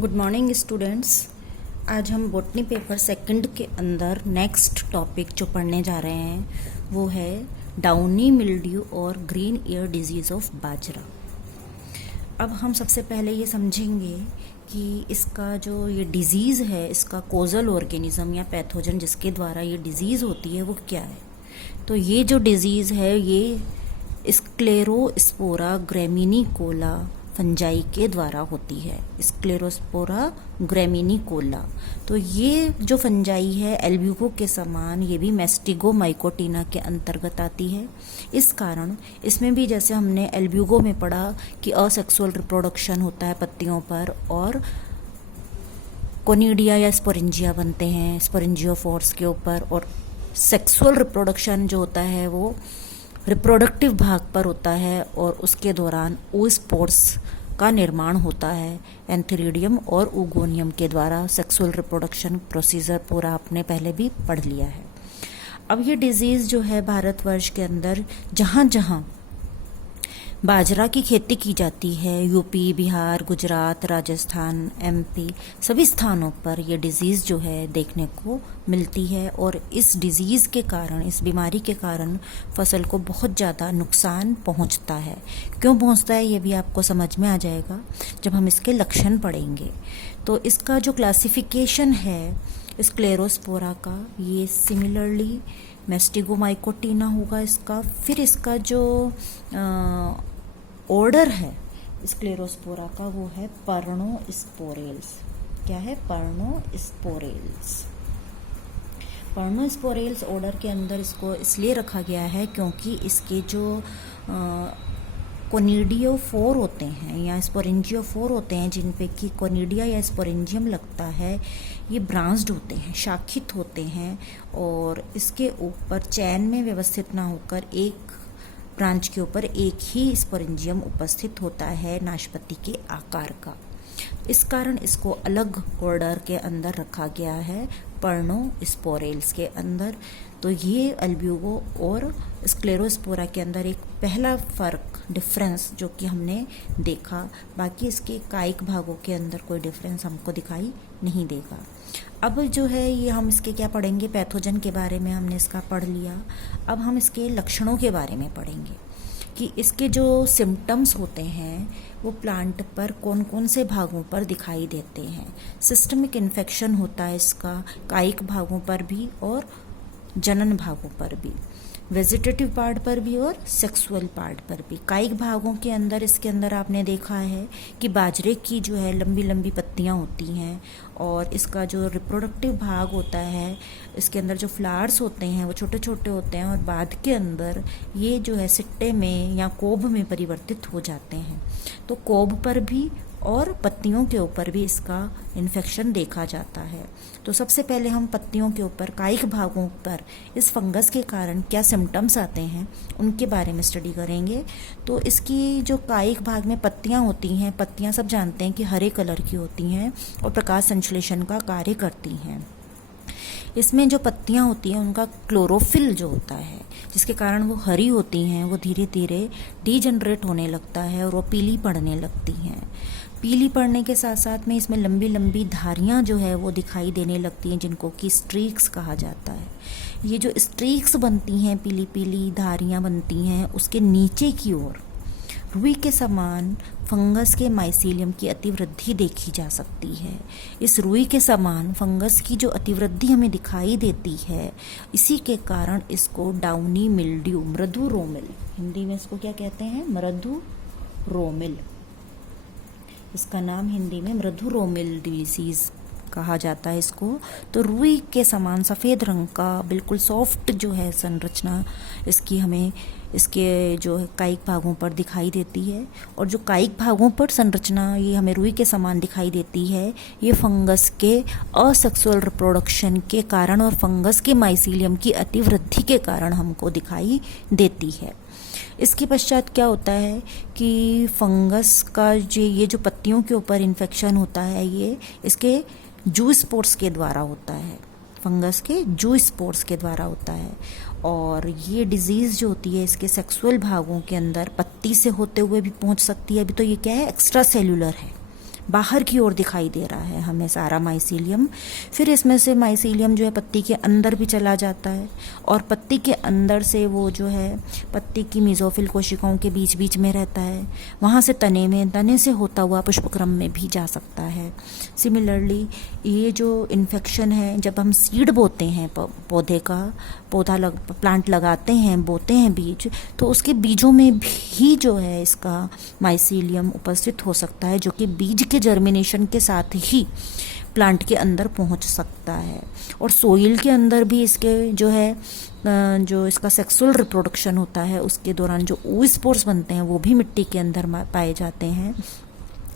Good morning students. आज हम botany paper second के अंदर नेक्स्ट टॉपिक जो पढ़ने जा रहे हैं वो है डाउनी मिल्ड्यू और ग्रीन ईयर डिजीज़ ऑफ बाजरा। अब हम सबसे पहले ये समझेंगे कि इसका जो ये डिज़ीज़ है, इसका कोजल ऑर्गेनिज्म या पैथोजन जिसके द्वारा ये डिज़ीज़ होती है वो क्या है। तो ये जो डिज़ीज़ है ये स्क्लेरोस्पोरा ग्रेमिनिकोला फंजाई के द्वारा होती है। स्क्लेरोस्पोरा ग्रेमिनिकोला। तो ये जो फंजाई है एल्ब्यूको के समान ये भी मैस्टिगोमाइकोटिना के अंतर्गत आती है। इस कारण इसमें भी जैसे हमने एल्ब्यूको में पढ़ा कि असेक्सुअल रिप्रोडक्शन होता है पत्तियों पर और कोनिडिया या स्पोरेंजिया बनते हैं स्पोरेंजियोफोर्स के ऊपर, और सेक्सुअल रिप्रोडक्शन जो होता है वो रिप्रोडक्टिव भाग पर होता है और उसके दौरान oospores का निर्माण होता है एंथेरिडियम और ओगोनियम के द्वारा। सेक्सुअल रिप्रोडक्शन प्रोसीजर पूरा आपने पहले भी पढ़ लिया है। अब ये डिजीज़ जो है भारतवर्ष के अंदर जहाँ जहाँ बाजरा की खेती की जाती है, यूपी, बिहार, गुजरात, राजस्थान, एमपी, सभी स्थानों पर यह डिज़ीज़ जो है देखने को मिलती है। और इस डिज़ीज़ के कारण, इस बीमारी के कारण फसल को बहुत ज़्यादा नुकसान पहुंचता है। क्यों पहुंचता है ये भी आपको समझ में आ जाएगा जब हम इसके लक्षण पढ़ेंगे। तो इसका जो क्लासिफिकेशन है स्क्लेरोस्पोरा का, ये सिमिलरली मैस्टिगोमाइकोटिना होगा इसका। फिर इसका जो ऑर्डर है स्क्लेरोस्पोरा का वो है पर्णोस्पोरेल्स। क्या है? पर्णोस्पोरेल्स। पर्णोस्पोरेल्स ऑर्डर के अंदर इसको इसलिए रखा गया है क्योंकि इसके जो कोनिडियोफोर होते हैं या स्पोरेंजियोफोर होते हैं, जिन पे कि कोनिडिया या स्पोरेंजियम लगता है, ये ब्रांच्ड होते हैं, शाखित होते हैं और इसके ऊपर चैन में व्यवस्थित ना होकर एक ब्रांच के ऊपर एक ही स्पोरेंजियम उपस्थित होता है नाशपाती के आकार का। इस कारण इसको अलग ऑर्डर के अंदर रखा गया है पर्णोस्पोरेल्स के अंदर। तो ये एल्ब्यूको और स्क्लेरोस्पोरा के अंदर एक पहला फर्क डिफरेंस जो कि हमने देखा। बाकी इसके कायिक भागों के अंदर कोई डिफरेंस हमको दिखाई नहीं देगा। अब जो है ये हम इसके क्या पढ़ेंगे, पैथोजन के बारे में हमने इसका पढ़ लिया। अब हम इसके लक्षणों के बारे में पढ़ेंगे कि इसके जो सिम्टम्स होते हैं वो प्लांट पर कौन कौन से भागों पर दिखाई देते हैं। सिस्टमिक इन्फेक्शन होता है इसका कायिक भागों पर भी और जनन भागों पर भी, वेजिटेटिव पार्ट पर भी और सेक्सुअल पार्ट पर भी। कायिक भागों के अंदर इसके अंदर आपने देखा है कि बाजरे की जो है लंबी लंबी पत्तियां होती हैं और इसका जो रिप्रोडक्टिव भाग होता है इसके अंदर जो फ्लावर्स होते हैं वो छोटे छोटे होते हैं और बाद के अंदर ये जो है सिट्टे में या कोब में परिवर्तित हो जाते हैं। तो कोब पर भी और पत्तियों के ऊपर भी इसका इन्फेक्शन देखा जाता है। तो सबसे पहले हम पत्तियों के ऊपर कायिक भागों पर इस फंगस के कारण क्या सिम्टम्स आते हैं उनके बारे में स्टडी करेंगे। तो इसकी जो कायिक भाग में पत्तियां होती हैं, पत्तियां सब जानते हैं कि हरे कलर की होती हैं और प्रकाश संश्लेषण का कार्य करती हैं। इसमें जो पत्तियां होती हैं उनका क्लोरोफिल जो होता है जिसके कारण वो हरी होती हैं, वो धीरे धीरे डीजनरेट होने लगता है और वो पीली पड़ने लगती हैं। पीली पड़ने के साथ साथ में इसमें लंबी लंबी धारियां जो है वो दिखाई देने लगती हैं जिनको कि स्ट्रीक्स कहा जाता है। ये जो स्ट्रीक्स बनती हैं, पीली पीली धारियां बनती हैं, उसके नीचे की ओर रुई के समान फंगस के माइसीलियम की अतिवृद्धि देखी जा सकती है। इस रुई के समान फंगस की जो अतिवृद्धि हमें दिखाई देती है, इसी के कारण इसको डाउनी मिल्ड्यू, मृदु रोमिल, हिंदी में इसको क्या कहते हैं? मृदु रोमिल। इसका नाम हिंदी में मृदु रोमिल डिजीज कहा जाता है इसको। तो रुई के समान सफ़ेद रंग का बिल्कुल सॉफ्ट जो है संरचना इसकी हमें इसके जो कायिक भागों पर दिखाई देती है। और जो कायिक भागों पर संरचना ये हमें रुई के समान दिखाई देती है, ये फंगस के असेक्सुअल रिप्रोडक्शन के कारण और फंगस के माइसीलियम की अतिवृद्धि के कारण हमको दिखाई देती है। इसके पश्चात क्या होता है कि फंगस का ये जो पत्तियों के ऊपर इन्फेक्शन होता है ये इसके जूस्पोर्स के द्वारा होता है, फंगस के जूस्पोर्स के द्वारा होता है। और ये डिजीज़ जो होती है इसके सेक्सुअल भागों के अंदर पत्ती से होते हुए भी पहुंच सकती है। अभी तो ये क्या है, एक्स्ट्रा सेल्यूलर है, बाहर की ओर दिखाई दे रहा है हमें सारा माइसीलियम। फिर इसमें से माइसीलियम जो है पत्ती के अंदर भी चला जाता है और पत्ती के अंदर से वो जो है पत्ती की मेसोफिल कोशिकाओं के बीच बीच में रहता है, वहाँ से तने में, तने से होता हुआ पुष्पक्रम में भी जा सकता है। सिमिलरली ये जो इन्फेक्शन है, जब हम सीड बोते हैं पौधे का, प्लांट लगाते हैं, बोते हैं बीज, तो उसके बीजों में भी जो है इसका माइसीलियम उपस्थित हो सकता है, जो कि बीज के जर्मिनेशन के साथ ही प्लांट के अंदर पहुंच सकता है। और सोइल के अंदर भी इसके जो है जो इसका सेक्सुअल रिप्रोडक्शन होता है उसके दौरान जो oospores बनते हैं वो भी मिट्टी के अंदर पाए जाते हैं।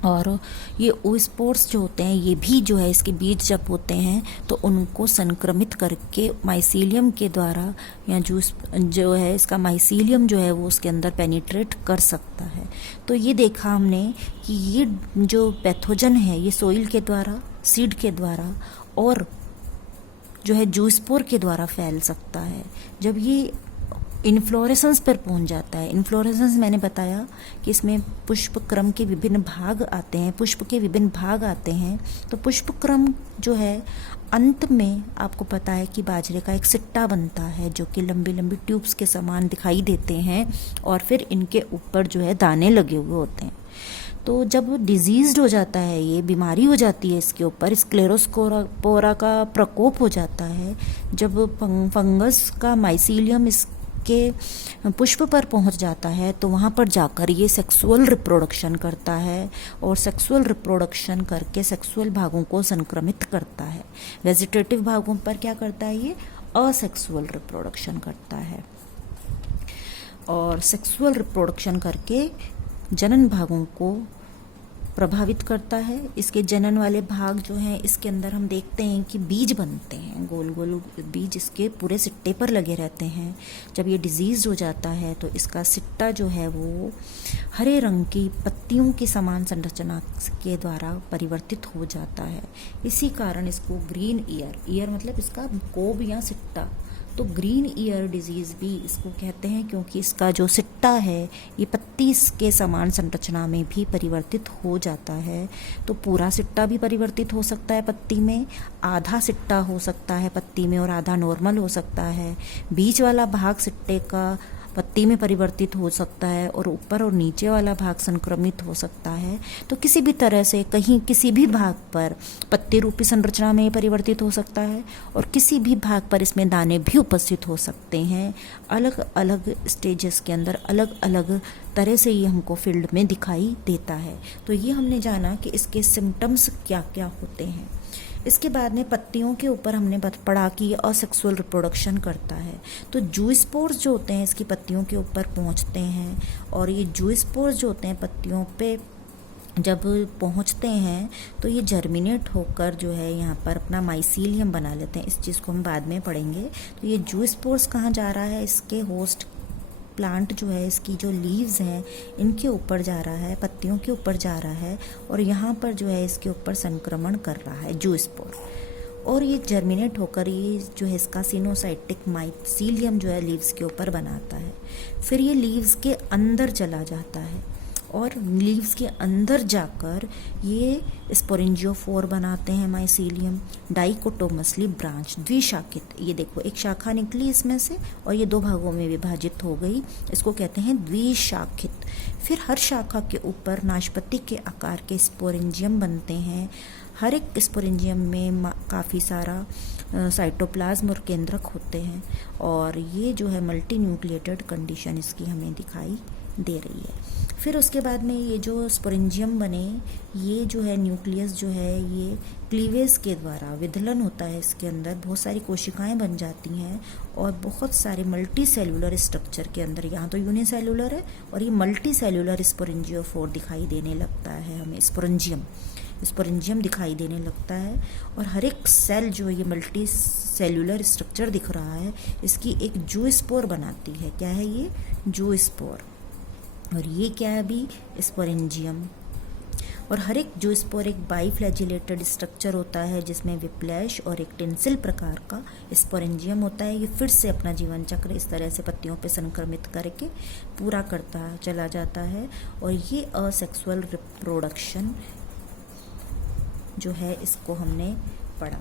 और ये oospores जो होते हैं ये भी जो है इसके बीज जब होते हैं तो उनको संक्रमित करके माइसीलियम के द्वारा, या जो है इसका माइसीलियम जो है वो उसके अंदर पेनिट्रेट कर सकता है। तो ये देखा हमने कि ये जो पैथोजन है ये सोइल के द्वारा, सीड के द्वारा और जो है जूस्पोर के द्वारा फैल सकता है। जब ये इन्फ्लोरेसेंस पर पहुंच जाता है, इन्फ्लोरेसेंस मैंने बताया कि इसमें पुष्प क्रम के विभिन्न भाग आते हैं, पुष्प के विभिन्न भाग आते हैं। तो पुष्प क्रम जो है अंत में आपको पता है कि बाजरे का एक सिट्टा बनता है जो कि लंबी लंबी ट्यूब्स के समान दिखाई देते हैं और फिर इनके ऊपर जो है दाने लगे हुए होते हैं। तो जब डिजीज्ड हो जाता है, ये बीमारी हो जाती है इसके ऊपर, स्क्लेरोस्पोरा का प्रकोप हो जाता है, जब फंगस का माइसीलियम इसके पुष्प पर पहुंच जाता है तो वहाँ पर जाकर ये सेक्सुअल रिप्रोडक्शन करता है और सेक्सुअल रिप्रोडक्शन करके सेक्सुअल भागों को संक्रमित करता है। वेजिटेटिव भागों पर क्या करता है, ये असेक्सुअल रिप्रोडक्शन करता है और सेक्सुअल रिप्रोडक्शन करके जनन भागों को प्रभावित करता है। इसके जनन वाले भाग जो हैं इसके अंदर हम देखते हैं कि बीज बनते हैं, गोल गोल बीज इसके पूरे सिट्टे पर लगे रहते हैं। जब ये डिजीज हो जाता है तो इसका सिट्टा जो है वो हरे रंग की पत्तियों की समान संरचना के द्वारा परिवर्तित हो जाता है। इसी कारण इसको ग्रीन ईयर मतलब इसका कोब या सिट्टा, तो ग्रीन ईयर डिजीज़ भी इसको कहते हैं क्योंकि इसका जो सिट्टा है ये पत्ती के समान संरचना में भी परिवर्तित हो जाता है। तो पूरा सिट्टा भी परिवर्तित हो सकता है पत्ती में, आधा सिट्टा हो सकता है पत्ती में और आधा नॉर्मल हो सकता है। बीच वाला भाग सिट्टे का पत्ती में परिवर्तित हो सकता है और ऊपर और नीचे वाला भाग संक्रमित हो सकता है। तो किसी भी तरह से कहीं किसी भी भाग पर पत्ती रूपी संरचना में परिवर्तित हो सकता है और किसी भी भाग पर इसमें दाने भी उपस्थित हो सकते हैं। अलग अलग स्टेजेस के अंदर अलग अलग तरह से ये हमको फील्ड में दिखाई देता है। तो ये हमने जाना कि इसके सिम्टम्स क्या क्या होते हैं। इसके बाद में पत्तियों के ऊपर हमने पढ़ा कि ये असेक्सुअल रिप्रोडक्शन करता है। तो जूस्पोर्स जो होते हैं इसकी पत्तियों के ऊपर पहुंचते हैं और ये जूस्पोर्स जो होते हैं पत्तियों पे जब पहुंचते हैं तो ये जर्मिनेट होकर जो है यहाँ पर अपना माइसीलियम बना लेते हैं। इस चीज़ को हम बाद में पढ़ेंगे। तो ये जूस्पोर्स कहाँ जा रहा है, इसके होस्ट प्लांट जो है इसकी जो लीव्स हैं इनके ऊपर जा रहा है, पत्तियों के ऊपर जा रहा है और यहाँ पर जो है इसके ऊपर संक्रमण कर रहा है जूस्पोर और ये जर्मिनेट होकर ये जो है इसका सिनोसाइटिक माइसीलियम जो है लीव्स के ऊपर बनाता है। फिर ये लीव्स के अंदर चला जाता है और लीव्स के अंदर जाकर ये स्पोरेंजियोफोर बनाते हैं माइसीलियम, डाइकोटोमसली ब्रांच, द्विशाखित। ये देखो एक शाखा निकली इसमें से और ये दो भागों में विभाजित हो गई, इसको कहते हैं द्विशाखित। फिर हर शाखा के ऊपर नाशपाती के आकार के स्पोरेंजियम बनते हैं। हर एक स्पोरेंजियम में काफ़ी सारा साइटोप्लाज्म और केंद्रक होते हैं और ये जो है मल्टी न्यूक्लिएटेड कंडीशन इसकी हमें दिखाई दे रही है। फिर उसके बाद में ये जो स्पोरेंजियम बने, ये जो है न्यूक्लियस जो है ये क्लीवेज के द्वारा विदलन होता है, इसके अंदर बहुत सारी कोशिकाएं बन जाती हैं और बहुत सारे मल्टी सेलुलर स्ट्रक्चर के अंदर, यहाँ तो यूनिसेलुलर है और ये मल्टी सेलुलर स्पोरेंजियोफोर दिखाई देने लगता है हमें, स्पोरेंजियम दिखाई देने लगता है और हर एक सेल जो ये मल्टी सेलुलर स्ट्रक्चर दिख रहा है इसकी एक जूस्पोर बनाती है। क्या है ये? जूस्पोर। और ये क्या है अभी? स्पोरेंजियम। और हर एक जूस्पोर एक बाईफ्लैजिलेटेड स्ट्रक्चर होता है जिसमें विप्लैश और एक टेंसिल प्रकार का स्पोरेंजियम होता है। ये फिर से अपना जीवन चक्र इस तरह से पत्तियों पे संक्रमित करके पूरा करता चला जाता है और ये असेक्सुअल रिप्रोडक्शन जो है इसको हमने पढ़ा।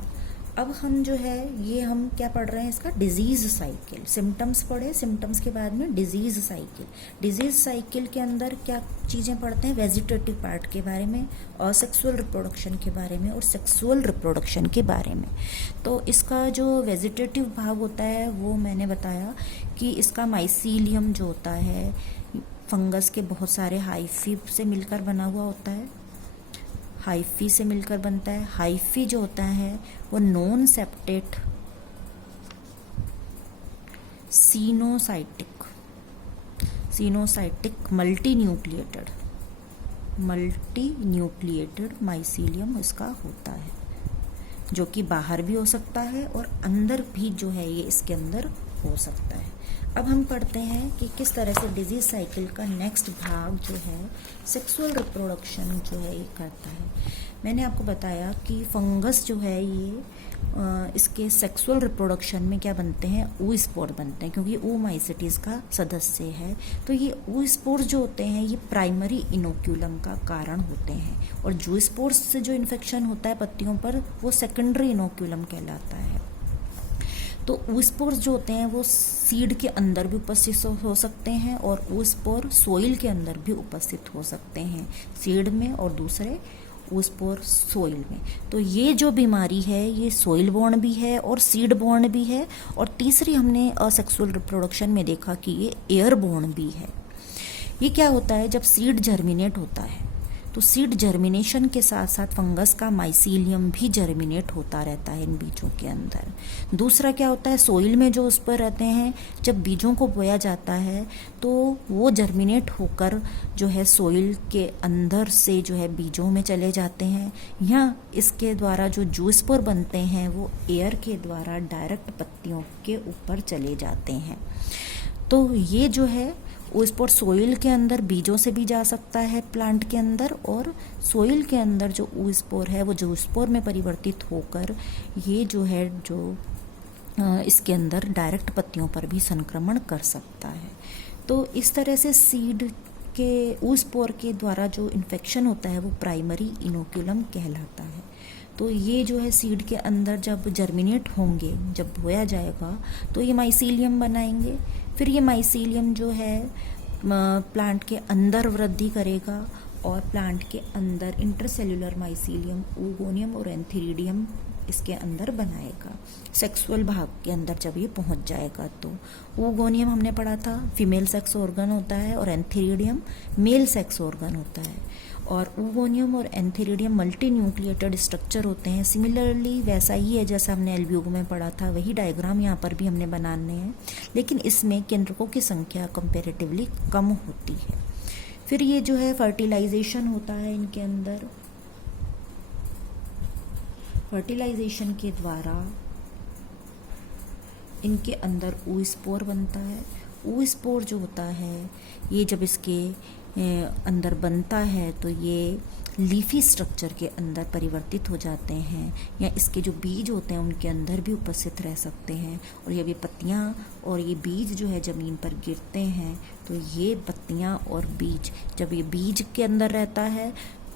अब हम जो है ये हम क्या पढ़ रहे हैं, इसका डिजीज़ साइकिल। सिम्टम्स पढ़े, सिम्टम्स के बाद में डिजीज़ साइकिल। डिजीज़ साइकिल के अंदर क्या चीज़ें पढ़ते हैं, वेजिटेटिव पार्ट के बारे में, और सेक्सुअल रिप्रोडक्शन के बारे में, और सेक्सुअल रिप्रोडक्शन के बारे में। तो इसका जो वेजिटेटिव भाग होता है वो मैंने बताया कि इसका माइसीलियम जो होता है फंगस के बहुत सारे हाइफी से मिलकर बना हुआ होता है, हाइफी से मिलकर बनता है। हाइफी जो होता है वो non septate coenocytic multinucleated mycelium इसका होता है, जो कि बाहर भी हो सकता है और अंदर भी जो है ये इसके अंदर हो सकता है। अब हम पढ़ते हैं कि किस तरह से डिजीज साइकिल का नेक्स्ट भाग जो है सेक्सुअल रिप्रोडक्शन जो है ये करता है। मैंने आपको बताया कि फंगस जो है ये इसके सेक्सुअल रिप्रोडक्शन में क्या बनते हैं, ओ स्पोर बनते हैं, क्योंकि ओ माइसिटीज का सदस्य है। तो ये ओ स्पोर जो होते हैं ये प्राइमरी इनोक्यूलम का कारण होते हैं, और जो स्पोर्स से जो इन्फेक्शन होता है पत्तियों पर वो सेकेंडरी इनोक्यूलम कहलाता है। तो ओ स्पोर्स जो होते हैं वो सीड के अंदर भी उपस्थित हो सकते हैं, और ओ स्पोर सोइल के अंदर भी उपस्थित हो सकते हैं, सीड में और दूसरे ओ स्पोर सोइल में। तो ये जो बीमारी है ये सोइल बोर्न भी है और सीड बोर्न भी है, और तीसरी हमने असेक्सुअल रिप्रोडक्शन में देखा कि ये एयर बोर्न भी है। ये क्या होता है, जब सीड जर्मिनेट होता है तो सीड जर्मिनेशन के साथ साथ फंगस का माइसीलियम भी जर्मिनेट होता रहता है इन बीजों के अंदर। दूसरा क्या होता है, सोइल में जो उस पर रहते हैं, जब बीजों को बोया जाता है तो वो जर्मिनेट होकर जो है सोइल के अंदर से जो है बीजों में चले जाते हैं, या इसके द्वारा जो जूस्पोर बनते हैं वो एयर के द्वारा डायरेक्ट पत्तियों के ऊपर चले जाते हैं। तो ये जो है वो स्पोर सोइल के अंदर बीजों से भी जा सकता है प्लांट के अंदर, और सोइल के अंदर जो ओ स्पोर है वो जो स्पोर में परिवर्तित होकर ये जो है जो इसके अंदर डायरेक्ट पत्तियों पर भी संक्रमण कर सकता है। तो इस तरह से सीड के ओ स्पोर के द्वारा जो इन्फेक्शन होता है वो प्राइमरी इनोक्यूलम कहलाता है। तो ये जो है सीड के अंदर जब जर्मिनेट होंगे, जब बोया जाएगा तो ये माइसीलियम बनाएंगे। फिर ये माइसीलियम जो है प्लांट के अंदर वृद्धि करेगा, और प्लांट के अंदर इंटरसेल्यूलर माइसीलियम, oogoनियम और एंथीरिडियम इसके अंदर बनाएगा। सेक्सुअल भाग के अंदर जब ये पहुंच जाएगा तो oogoनियम हमने पढ़ा था फीमेल सेक्स ऑर्गन होता है, और एंथीरिडियम मेल सेक्स ऑर्गन होता है। और oogoनियम और एंथीरिडियम मल्टी न्यूक्लिएटेड स्ट्रक्चर होते हैं। सिमिलरली वैसा ही है जैसा हमने एल्ब्यूग में पढ़ा था, वही डायग्राम यहाँ पर भी हमने बनाने हैं, लेकिन इसमें केंद्रकों की संख्या कंपैरेटिवली कम होती है। फिर ये जो है फर्टिलाइजेशन होता है इनके अंदर। फर्टिलाइजेशन के द्वारा इनके अंदर ओ स्पोर बनता है। ओ स्पोर जो होता है ये जब इसके अंदर बनता है तो ये लीफी स्ट्रक्चर के अंदर परिवर्तित हो जाते हैं, या इसके जो बीज होते हैं उनके अंदर भी उपस्थित रह सकते हैं। और जब ये पत्तियाँ और ये बीज जो है ज़मीन पर गिरते हैं तो ये पत्तियाँ और बीज, जब ये बीज के अंदर रहता है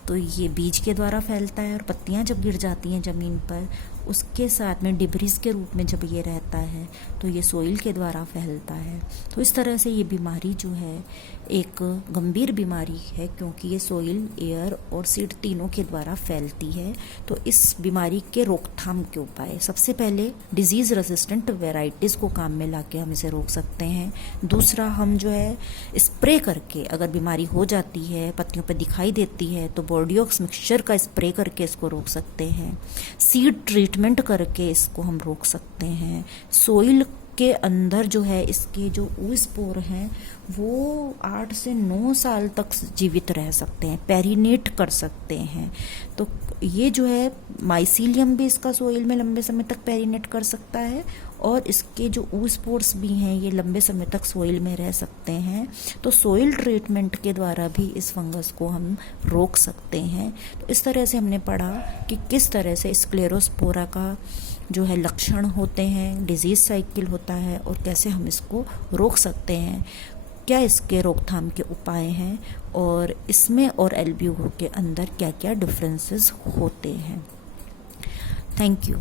तो ये बीज के द्वारा फैलता है, और पत्तियाँ जब गिर जाती हैं ज़मीन पर उसके साथ में डिब्रीज के रूप में जब ये रहता है तो ये सोइल के द्वारा फैलता है। तो इस तरह से ये बीमारी जो है एक गंभीर बीमारी है, क्योंकि ये सोइल, एयर और सीड तीनों के द्वारा फैलती है। तो इस बीमारी के रोकथाम के उपाय, सबसे पहले डिजीज़ रेसिस्टेंट वेराइटीज़ को काम में लाके हम इसे रोक सकते हैं। दूसरा, हम जो है स्प्रे करके, अगर बीमारी हो जाती है, पत्तियों पर दिखाई देती है, तो बोर्डियोक्स मिक्सचर का स्प्रे करके इसको रोक सकते हैं। सीड ट्रीटमेंट करके इसको हम रोक सकते हैं। सोइल के अंदर जो है इसके जो ओ स्पोर हैं वो 8 से 9 साल तक जीवित रह सकते हैं, पेरिनेट कर सकते हैं। तो ये जो है माइसीलियम भी इसका सोइल में लंबे समय तक पेरिनेट कर सकता है, और इसके जो ओ स्पोर्स भी हैं ये लंबे समय तक सोइल में रह सकते हैं। तो सोइल ट्रीटमेंट के द्वारा भी इस फंगस को हम रोक सकते हैं। तो इस तरह से हमने पढ़ा कि किस तरह से स्क्लेरोस्पोरा का जो है लक्षण होते हैं, डिजीज साइकिल होता है, और कैसे हम इसको रोक सकते हैं। क्या इसके रोकथाम के उपाय हैं और इसमें और एल्ब्यूगो के अंदर क्या क्या डिफरेंसेस होते हैं। Thank you.